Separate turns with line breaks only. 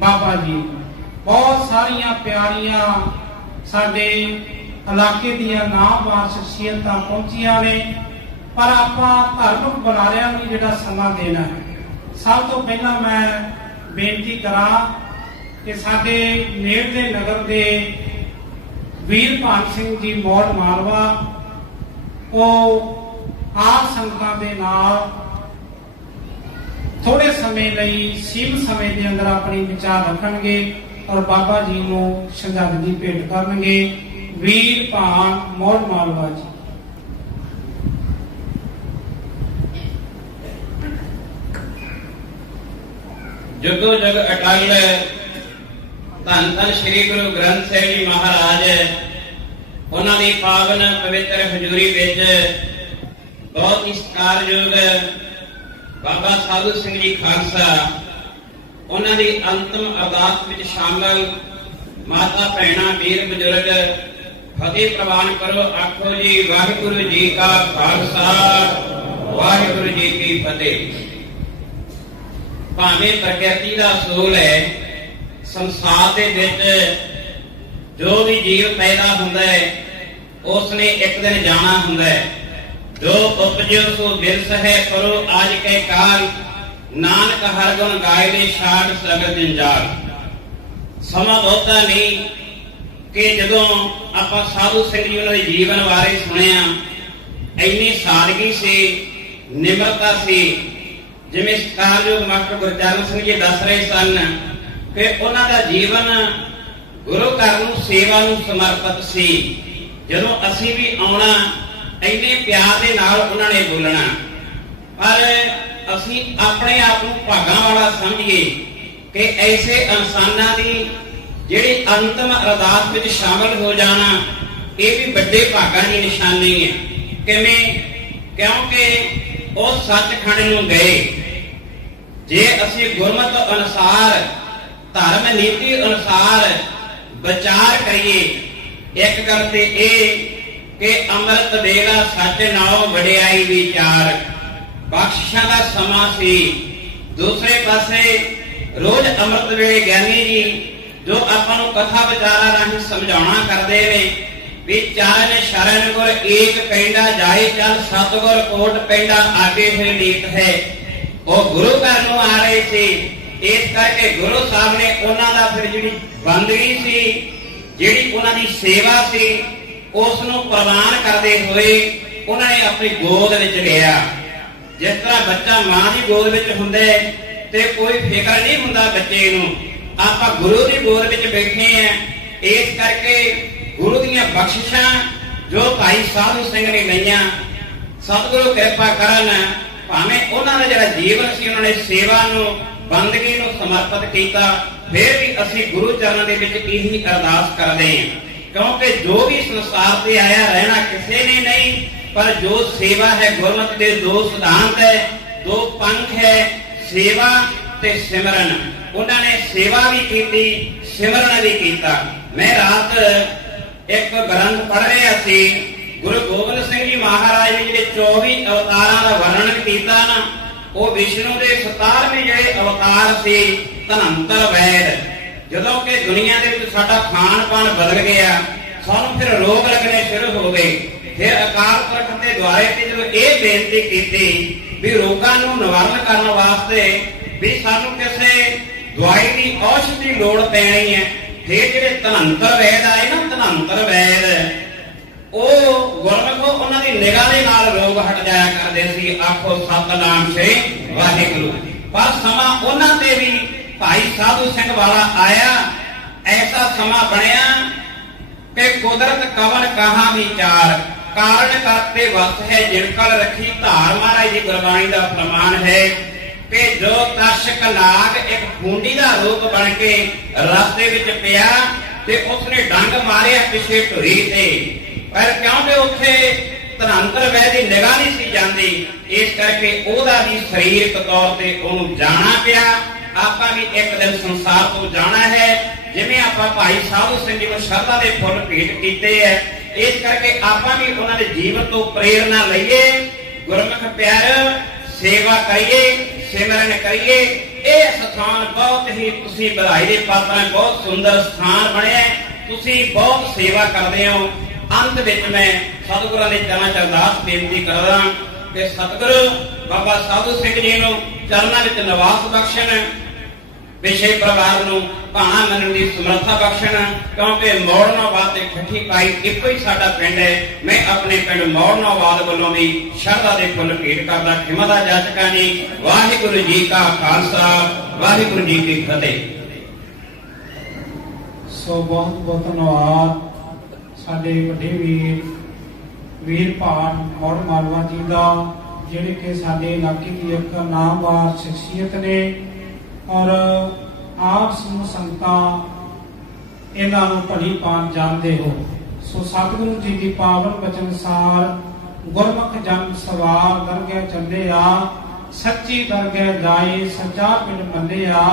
ਬਾਬਾ ਜੀ। ਬਹੁਤ ਸਾਰੀਆਂ ਪਿਆਰੀਆਂ ਸਾਡੇ ਇਲਾਕੇ ਦੀਆਂ ਨਾਮਵਾਰ ਸ਼ਖਸੀਅਤਾਂ ਪਹੁੰਚੀਆਂ ਨੇ, ਪਰ ਆਪਾਂ ਧਾਰਮਿਕ ਬੁਲਾਰਿਆਂ ਨੂੰ ਜਿਹੜਾ ਸਮਾਂ ਦੇਣਾ ਹੈ। ਸਭ ਤੋਂ ਪਹਿਲਾਂ ਮੈਂ ਬੇਨਤੀ ਕਰਾਂ ਕਿ ਸਾਡੇ ਨੇੜਲੇ ਨਗਰ ਦੇ ਵੀਰ ਭਾਨ ਸਿੰਘ ਜੀ ਮੌੜ ਮਾਲਵਾ, ਉਹ ਆਪ ਸੰਗਤਾਂ ਦੇ ਨਾਲ ਥੋੜੇ ਸਮੇਂ ਲਈ, ਸੀਮ ਸਮੇਂ ਦੇ ਅੰਦਰ ਆਪਣੀ ਵਿਚਾਰ ਰੱਖਣਗੇ ਔਰ ਬਾਬਾ ਜੀ ਨੂੰ ਸ਼ਰਧਾਂਜਲੀ ਭੇਟ ਕਰਨਗੇ। ਵੀਰ ਭਾਨ ਮੌੜ ਮਾਲਵਾ ਜੀ।
ਜੁਗੋ ਜਗ ਅਟਲ ਧੰਨ ਧੰਨ ਸ੍ਰੀ ਗੁਰੂ ਗ੍ਰੰਥ ਸਾਹਿਬ ਜੀ ਮਹਾਰਾਜ। ਉਹਨਾਂ ਦੀ ਪਾਵਨ ਪਵਿੱਤਰ ਹਜ਼ੂਰੀ ਵਿੱਚ ਬਹੁਤ ਹੀ ਸਤਿਕਾਰਯੋਗ ਬਾਬਾ ਸਾਧੂ ਸਿੰਘ ਜੀ ਖਾਲਸਾ, ਉਹਨਾਂ ਦੀ ਅੰਤਮ ਅਰਦਾਸ ਵਿੱਚ ਸ਼ਾਮਲ ਮਾਤਾ ਭੈਣਾਂ, ਵੀਰ ਬਜ਼ੁਰਗ, ਫਤਿਹ ਪ੍ਰਵਾਨ ਕਰੋ, ਆਖੋ ਜੀ, ਵਾਹਿਗੁਰੂ ਜੀ ਕਾ ਖਾਲਸਾ, ਵਾਹਿਗੁਰੂ ਜੀ ਕੀ ਫਤਿਹ। ਭਾਵੇਂ ਪ੍ਰਕਿਰਤੀ ਦਾ ਅਸੂਲ ਹੈ, ਸੰਸਾਰ ਦੇ ਵਿੱਚ ਜੋ ਵੀ ਜੀਵ ਪੈਦਾ ਹੁੰਦਾ ਹੈ ਉਸ ਨੇ ਇੱਕ ਦਿਨ ਜਾਣਾ ਹੁੰਦਾ ਹੈ। ਜੋ ਉਪਜਿਓ ਸੋ ਬਿਰਸ ਹੈ ਕਰੋ ਆਜ ਕੇ ਕਾਲ ਨਾਨਕ ਹਰ ਗੁਣ ਗਾਏ ਦੇ ਛਾੜ ਸਗਲ ਜੰਜਾਲ। ਸਮਾਂ ਬਹੁਤਾ ਨਹੀਂ ਕਿ ਜਦੋਂ ਆਪਾਂ ਸਾਧੂ ਸਿੰਘ ਜੀ ਉਹਨਾਂ ਦੇ ਜੀਵਨ ਬਾਰੇ ਸੁਣਿਆ, ਇੰਨੀ ਸਾਦਗੀ ਸੀ, ਨਿਮਰਤਾ ਸੀ। ਜਿਵੇਂ ਸਤਿਕਾਰਯੋਗ ਮਾਸਟਰ ਗੁਰਚਰਨ ਸਿੰਘ ਜੀ ਦੱਸ ਰਹੇ ਸਨ ਕਿ ਉਹਨਾਂ ਦਾ ਜੀਵਨ ਗੁਰੂ ਘਰ ਨੂੰ ਸੇਵਾ ਨੂੰ ਸਮਰਪਿਤ ਸੀ। ਜਦੋਂ ਅਸੀਂ ਵੀ ਆਉਣਾ ਇੰਨੇ ਪਿਆਰ ਦੇ ਨਾਲ ਉਹਨਾਂ ਨੇ ਬੋਲਣਾ। ਪਰ ਅਸੀਂ ਆਪਣੇ ਆਪ ਨੂੰ ਭਾਗਾਂ ਵਾਲਾ ਸਮਝੀਏ ਕਿ ਐਸੇ ਇਨਸਾਨਾਂ ਦੀ ਜਿਹੜੀ ਅੰਤਮ ਅਰਦਾਸ ਵਿੱਚ ਸ਼ਾਮਲ ਹੋ ਜਾਣਾ, ਇਹ ਵੀ ਵੱਡੇ ਭਾਗਾਂ ਦੀ ਨਿਸ਼ਾਨੀ ਹੈ। ਕਿਵੇਂ? ਕਿਉਂਕਿ ਉਹ ਸੱਚਖੰਡ ਨੂੰ ਗਏ। ਜੇ ਅਸੀਂ ਗੁਰਮਤ ਅਨੁਸਾਰ, ਧਰਮ ਨੀਤੀ ਅਨੁਸਾਰ ਵਿਚਾਰ ਕਰੀਏ, ਇੱਕ ਗੱਲ ਤੇ ਇਹ ਕਿ ਅੰਮ੍ਰਿਤ ਵੇਲਾ ਸੱਚ ਨਾਲੋਂ ਵਡਿਆਈ ਵਿਚਾਰ। ਬਖਸ਼ਿਸ਼ਾਂ ਦਾ ਸਮਾਂ ਸੀ। ਦੂਸਰੇ ਪਾਸੇ ਰੋਜ਼ ਅੰਮ੍ਰਿਤ ਵੇਲੇ ਗਿਆਨੀ ਜੀ ਜੋ ਆਪਾਂ ਨੂੰ ਕਥਾ ਵਿਚਾਰਾਂ ਰਾਹੀਂ ਸਮਝਾਉਣਾ ਕਰਦੇ ਨੇ ਵੀ ਚਾਰਨ ਸ਼ਰਨ ਗੁਰ ਏਕ ਪੈਂਡਾ ਜਾਏ ਚੱਲ ਸਤਗੁਰ ਕੋਟ ਪੈਂਡਾ ਆਗੇ ਹੋਏ ਨੀਤ ਹੈ। ਉਹ ਗੁਰੂ ਘਰ ਨੂੰ ਆ ਰਹੇ ਸੀ। ਇਸ ਕਰਕੇ ਗੁਰੂ ਸਾਹਿਬ ਨੇ ਉਹਨਾਂ ਦਾ ਫਿਰ ਜਿਹੜੀ ਬੰਦਗੀ ਸੀ, ਜਿਹੜੀ ਉਹਨਾਂ ਦੀ ਸੇਵਾ ਸੀ ਉਸ ਨੂੰ ਪ੍ਰਵਾਨ ਕਰਦੇ ਹੋਏ ਉਹਨਾਂ ਨੇ ਆਪਣੀ ਗੋਦ ਵਿੱਚ ਲਿਆ। ਜਿਸ ਤਰ੍ਹਾਂ ਬੱਚਾ ਮਾਂ ਦੀ ਗੋਦ ਵਿੱਚ ਹੁੰਦਾ ਹੈ ਤੇ ਕੋਈ ਫਿਕਰ ਨਹੀਂ ਹੁੰਦਾ ਬੱਚੇ ਨੂੰ, ਆਪਾਂ ਗੁਰੂ ਦੀ ਗੋਦ ਵਿੱਚ ਬੈਠੇ ਆ ਇਸ ਕਰਕੇ ਗੁਰੂ ਦੀਆਂ ਬਖਸ਼ਿਸ਼ਾਂ ਜੋ ਭਾਈ ਸਾਧੂ ਸਿੰਘ ਨੇ ਲਈਆਂ, ਸਤਿਗੁਰੂ ਕਿਰਪਾ ਕਰਨ, ਭਾਵੇਂ ਉਹਨਾਂ ਦਾ ਜਿਹੜਾ ਜੀਵਨ ਸੀ, ਉਹਨਾਂ ਨੇ ਸੇਵਾ ਨੂੰ, ਬੰਦਗੀ ਨੂੰ ਸਮਰਪਿਤ ਕੀਤਾ, ਫਿਰ ਵੀ ਅਸੀਂ ਗੁਰੂ ਚਰਨਾਂ ਦੇ ਵਿੱਚ ਇਹੀ ਅਰਦਾਸ ਕਰਦੇ ਹਾਂ। ਕਿਉਂਕਿ ਜੋ ਵੀ ਸੰਸਾਰ ਤੇ ਆਇਆ ਰਹਿਣਾ ਕਿਸੇ ਨੇ ਨਹੀਂ, ਪਰ ਜੋ ਸੇਵਾ ਹੈ, ਗੁਰਮਤਿ ਦੇ ਦੋ ਸਿਧਾਂਤ ਹੈ, ਦੋ ਪੰਥ ਹੈ, ਸੇਵਾ ਤੇ ਸਿਮਰਨ। ਉਹਨਾਂ ਨੇ ਸੇਵਾ ਵੀ ਕੀਤੀ, ਸਿਮਰਨ ਵੀ ਕੀਤਾ। ਮੈਂ ਰਾਤ ਇੱਕ ਗ੍ਰੰਥ ਪੜ੍ਹ ਰਿਹਾ ਸੀ, ਗੁਰੂ ਗੋਬਿੰਦ ਸਿੰਘ ਜੀ ਮਹਾਰਾਜ ਨੇ ਜਿਹੜੇ 24 ਅਵਤਾਰਾਂ ਦਾ ਵਰਣਨ ਕੀਤਾ ਨਾ, ਉਹ ਵਿਸ਼ਨੂੰ ਦੇ 17ਵੇਂ ਜਿਹੜੇ ਅਵਤਾਰ ਸੀ, ਧਨੰਤਰ ਵੈਦ। ਜਦੋਂ ਕਿ ਦੁਨੀਆ ਦੇ ਵਿੱਚ ਸਾਡਾ ਖਾਣ ਪਾਣ ਬਦਲ ਗਿਆ, ਸਾਨੂੰ ਫਿਰ ਰੋਗ ਲੱਗਣੇ ਸ਼ੁਰੂ ਹੋ ਗਏ। ਫਿਰ ਅਕਾਲ ਪੁਰਖ ਦੇ ਦੁਆਰੇ ਤੇ ਜਦੋਂ ਇਹ ਬੇਨਤੀ ਕੀਤੀ ਵੀ ਰੋਗਾਂ ਨੂੰ ਨਿਵਾਰਨ ਕਰਨ ਵਾਸਤੇ ਵੀ ਸਾਨੂੰ ਕਿਸੇ ਦਵਾਈ ਦੀ ਔਸ਼ਧ ਦੀ ਲੋੜ ਪੈਣੀ ਹੈ, ਫਿਰ ਜਿਹੜੇ ਧਨੰਤਰ ਵੈਦ ਆਏ ਨਾ, ਧਨੰਤਰ ਵੈਦ, ਉਹ ਗੁਰਮਖੋ ਉਹਨਾਂ ਦੀ ਨਿਗਾਹ ਦੇ ਨਾਲ ਰੋਗ ਹਟ ਜਾਇਆ ਕਰਦੇ ਸੀ। ਆਖੋ, ਸਤਨਾਮ ਸੇ ਵਾਹਿਗੁਰੂ। ਪਰ ਸਮਾਂ ਉਹਨਾਂ ਤੇ ਵੀ ਭਾਈ ਸਾਧੂ ਸਿੰਘ ਵਾਲਾ ਆਇਆ, ਐਸਾ ਸਮਾਂ ਬਣਿਆ ਕਿ ਕੁਦਰਤ ਕਵਨ ਕਹਾ ਵਿਚਾਰ ਕਾਰਨ ਕਰਤੇ ਵਸ ਹੈ ਜਿਣਕਲ ਰੱਖੀ ਧਾਰ। ਮਹਾਰਾਜ ਦੀ ਗੁਰਬਾਣੀ ਦਾ ਫਰਮਾਨ ਹੈ ਕਿ ਜੋ ਦਰਸ਼ਕ ਨਾਗ ਇੱਕ ਖੂੰਡੀ ਦਾ ਰੂਪ ਬਣ ਕੇ ਰਸਤੇ ਵਿੱਚ ਪਿਆ ਤੇ ਉਸਨੇ ਡੰਗ ਮਾਰਿਆ ਪਿਛੇ ਢੁਰੀ ਤੇ। ਪਰ ਕਿਉਂਕਿ ਉੱਥੇ ਧਨੰਤਰ ਵੈ ਦੀ ਨਿਗਾਹ ਨਹੀਂ ਸੀ ਜਾਂਦੀ? ਇਸ ਕਰਕੇ ਉਹਦਾ ਵੀ ਸਰੀਰਕ ਤੌਰ ਤੇ ਉਹਨੂੰ ਜਾਣਾ ਪਿਆ। ਆਪਾਂ ਵੀ ਇੱਕ ਦਿਨ ਸੰਸਾਰ ਤੋਂ ਜਾਣਾ ਹੈ, ਜਿਵੇਂ ਆਪਾਂ ਭਾਈ ਸਾਧੂ ਸਿੰਘ ਜੀ ਨੂੰ ਸ਼ਰਧਾ ਦੇ ਫੁੱਲ ਭੇਟ ਕੀਤੇ ਐ, ਇਸ ਕਰਕੇ ਆਪਾਂ ਵੀ ਉਹਨਾਂ ਦੇ ਜੀਵਨ ਤੋਂ ਪ੍ਰੇਰਣਾ ਲਈਏ, ਗੁਰਮੁਖ ਪਿਆਰ, ਸੇਵਾ ਕਰੀਏ, ਸਿਮਰਨ ਕਰੀਏ, ਇਹ ਸਥਾਨ ਬਹੁਤ ਹੀ ਤੁਸੀਂ ਵਧਾਈ ਦੇ ਪਾਤਰ ਬਹੁਤ ਸੁੰਦਰ ਸਥਾਨ ਬਣਿਆ ਤੁਸੀਂ ਬਹੁਤ ਸੇਵਾ ਕਰਦੇ ਹੋ। ਅੰਤ ਵਿੱਚ ਮੈਂ ਸਤਿਗੁਰਾਂ ਦੇ ਚਰਨਾਂ 'ਚ ਅਰਦਾਸ ਬੇਨਤੀ ਕਰਦਾ ਕਿ ਸਤਿਗੁਰੂ ਬਾਬਾ ਸਾਧੂ ਸਿੰਘ ਜੀ ਨੂੰ ਚਰਨਾਂ ਵਿੱਚ ਨਿਵਾਸ ਬਖਸ਼ਣ ਵਿਸ਼ੇ ਪਰਿਵਾਰ ਨੂੰ ਭਾਣਾ ਮੰਨਣ ਦੀ ਸਮਰੱਥਾ ਬਖਸ਼ਣ, ਕਿਉਂਕਿ ਮੌੜਨਾਬਾਦ ਤੇ ਠੱਠੀ ਪਾਈ ਇੱਕੋ ਹੀ ਸਾਡਾ ਪਿੰਡ ਹੈ। ਮੈਂ ਆਪਣੇ ਪਿੰਡ ਮੌੜਨਾਬਾਦ ਵੱਲੋਂ ਵੀ ਸ਼ਰਧਾ ਦੇ ਫੁੱਲ ਭੇਟ ਕਰਦਾ, ਖਿਮਾ ਦਾ ਜਾਚਕਾਂ ਜੀ ਵਾਹਿਗੁਰੂ ਜੀ ਕਾ ਖਾਲਸਾ, ਵਾਹਿਗੁਰੂ ਜੀ ਕੀ ਫਤਿਹ।
ਸੋ ਬਹੁਤ ਬਹੁਤ ਧੰਨਵਾਦ ਸਾਡੇ ਵੱਡੇ ਵੀਰ ਵੀਰ ਭਾਨ ਮੌੜ ਮਾਲਵਾ ਜੀ ਦਾ, ਜਿਹੜੇ ਕਿ ਸਾਡੇ ਇਲਾਕੇ ਦੀ ਇੱਕ ਨਾਮਵਾਰ ਸ਼ਖਸੀਅਤ ਨੇ। ਔਰ ਆਪ ਸਮੂਹ ਸੰਗਤਾਂ ਇਹਨਾਂ ਨੂੰ ਭਲੀ ਪਾਣ ਜਾਣਦੇ ਹੋ। ਸੋ ਸਤਿਗੁਰੂ ਜੀ ਦੀ ਪਾਵਨ ਬਚਨ ਸਾਰ ਗੁਰਮੁਖ ਜਨ ਸਵਾਰ ਦਰਗਹਿ ਚੱਲੇ ਆ ਸੱਚੀ ਦਰਗਹਿ ਜਾਏ, ਸੱਚਾ ਪਿੰਡ ਮੰਨੇ ਆ